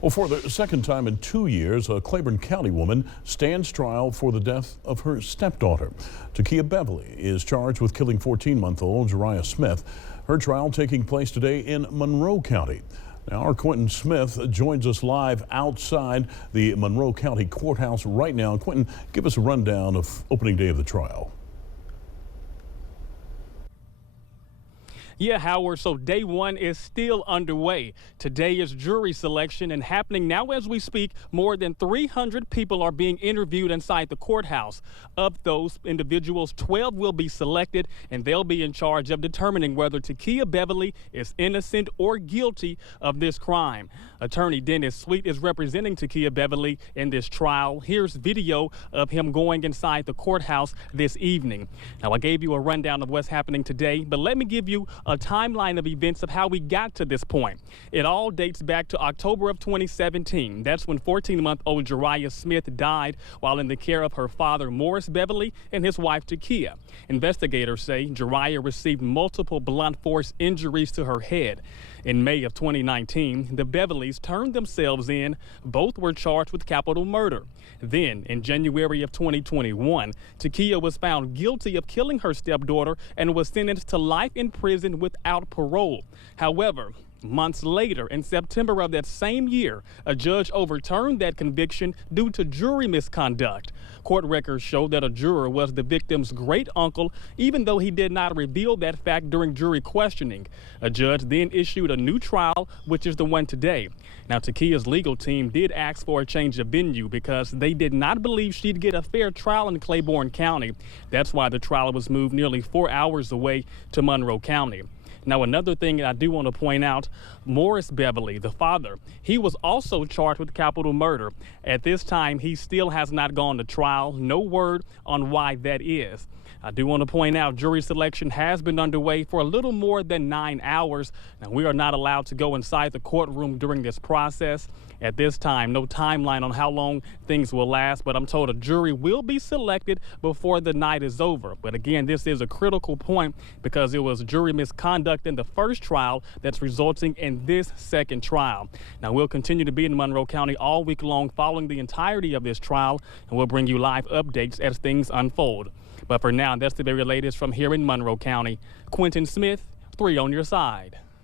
Well, for the second time in 2 years, a Claiborne County woman stands trial for the death of her stepdaughter. T'Kia Bevily is charged with killing 14-month-old Jariah Smith. Her trial taking place today in Monroe County. Now, our Quentin Smith joins us live outside the Monroe County Courthouse right now. Quentin, give us a rundown of opening day of the trial. Yeah, Howard, so day one is still underway. Today is jury selection and happening now as we speak. More than 300 people are being interviewed inside the courthouse. Of those individuals, 12 will be selected and they'll be in charge of determining whether T'Kia Bevily is innocent or guilty of this crime. Attorney Dennis Sweet is representing T'Kia Bevily in this trial. Here's video of him going inside the courthouse this evening. Now, I gave you a rundown of what's happening today, but let me give you a timeline of events of how we got to this point. It all dates back to October of 2017. That's when 14-month-old Jariah Smith died while in the care of her father, Morris Bevily, and his wife, T'Kia. Investigators say Jariah received multiple blunt force injuries to her head. In May of 2019, the Bevilys turned themselves in. Both were charged with capital murder. Then, in January of 2021, T'Kia was found guilty of killing her stepdaughter and was sentenced to life in prison without parole. However, months later, in September of that same year, a judge overturned that conviction due to jury misconduct. Court records show that a juror was the victim's great uncle, even though he did not reveal that fact during jury questioning. A judge then issued a new trial, which is the one today. Now, T'Kia's legal team did ask for a change of venue because they did not believe she'd get a fair trial in Claiborne County. That's why the trial was moved nearly 4 hours away to Monroe County. Now, another thing I do want to point out, Morris Bevily, the father, he was also charged with capital murder. At this time, he still has not gone to trial. No word on why that is. I do want to point out jury selection has been underway for a little more than 9 hours. Now, we are not allowed to go inside the courtroom during this process. At this time, no timeline on how long things will last, but I'm told a jury will be selected before the night is over. But again, this is a critical point because it was jury misconduct in the first trial that's resulting in this second trial. Now, we'll continue to be in Monroe County all week long following the entirety of this trial, and we'll bring you live updates as things unfold. But for now, that's the very latest from here in Monroe County. Quentin Smith, 3 on your side.